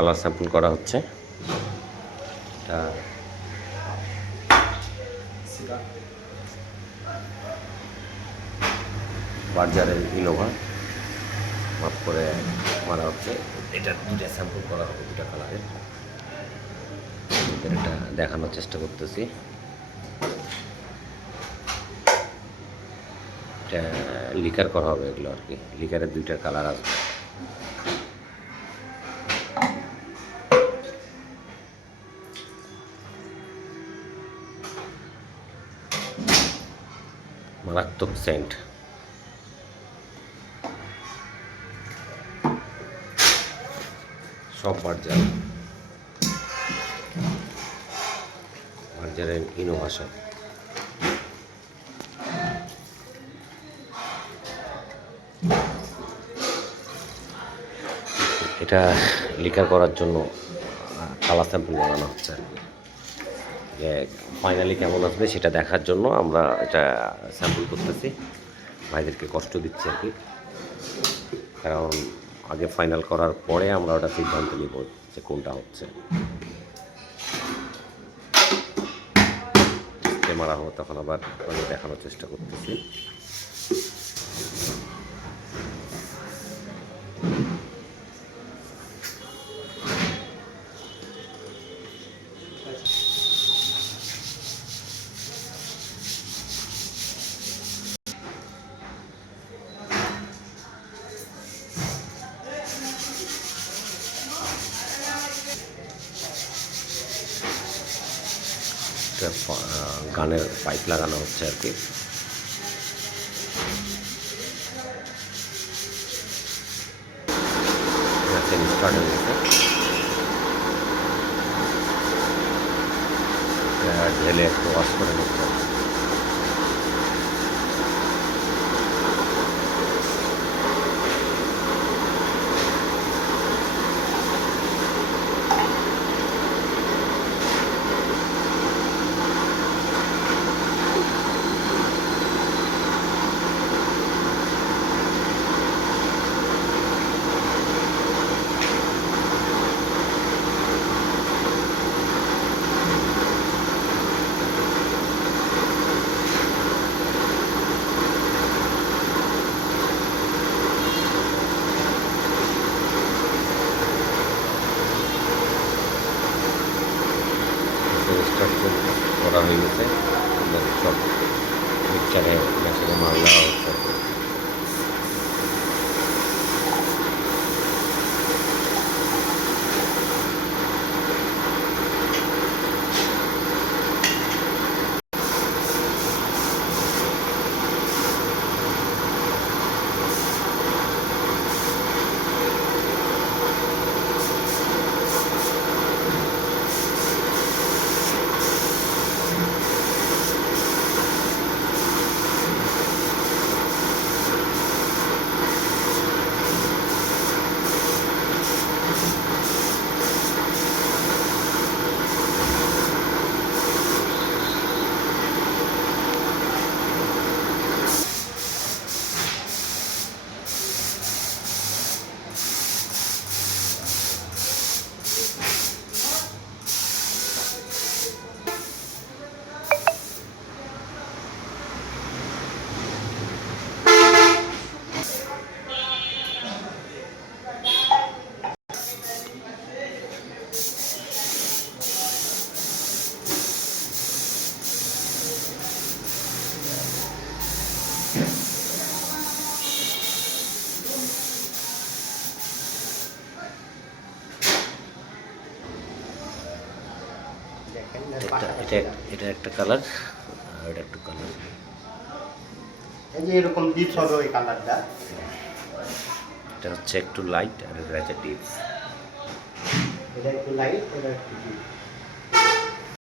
Colour sample করা হচ্ছে। এটা বার্জারের ইনোভা মাপ করে মারা হচ্ছে। এটা দুটা স্যাম্পল করা হবে, দুটা কালারের। এটা দেখানোর চেষ্টা করতেছি। এটা লিকার করা হবে, এগুলো আর কি। লিকারের দুইটা কালার আসবে। মারাত্মক সেন্ট। সব বার্জারের ইনোভা সব। এটা লিকার করার জন্য কালার স্যাম্পল বানানো হচ্ছে। যে ফাইনালি কেমন আসবে সেটা দেখার জন্য আমরা এটা স্যাম্পল করতেছি। ভাইদেরকে কষ্ট দিচ্ছি আর কি, কারণ আগে ফাইনাল করার পরে আমরা ওটা সিদ্ধান্ত নিব যে কোনটা হচ্ছে। মারা হবে তখন আবার দেখানোর চেষ্টা করতেছি। গানের পাইপ লাগানো হচ্ছে আর কি। স্টার্ট হয়ে গেছে। ঢেলে একটু ওয়াশ করে নিচ্ছে। করা হয়ে গেছে, সব মিক্সচারে মেশিনে মাল দেওয়া হচ্ছে। এটা একটা কালার, আর এটা একটা কালার। এই যে এরকম ডিপ হবে ওই কালারটা। এটা হচ্ছে একটু লাইট আর এটা হচ্ছে ডিপ। এটা একটু লাইট, এটা একটু ডিপ।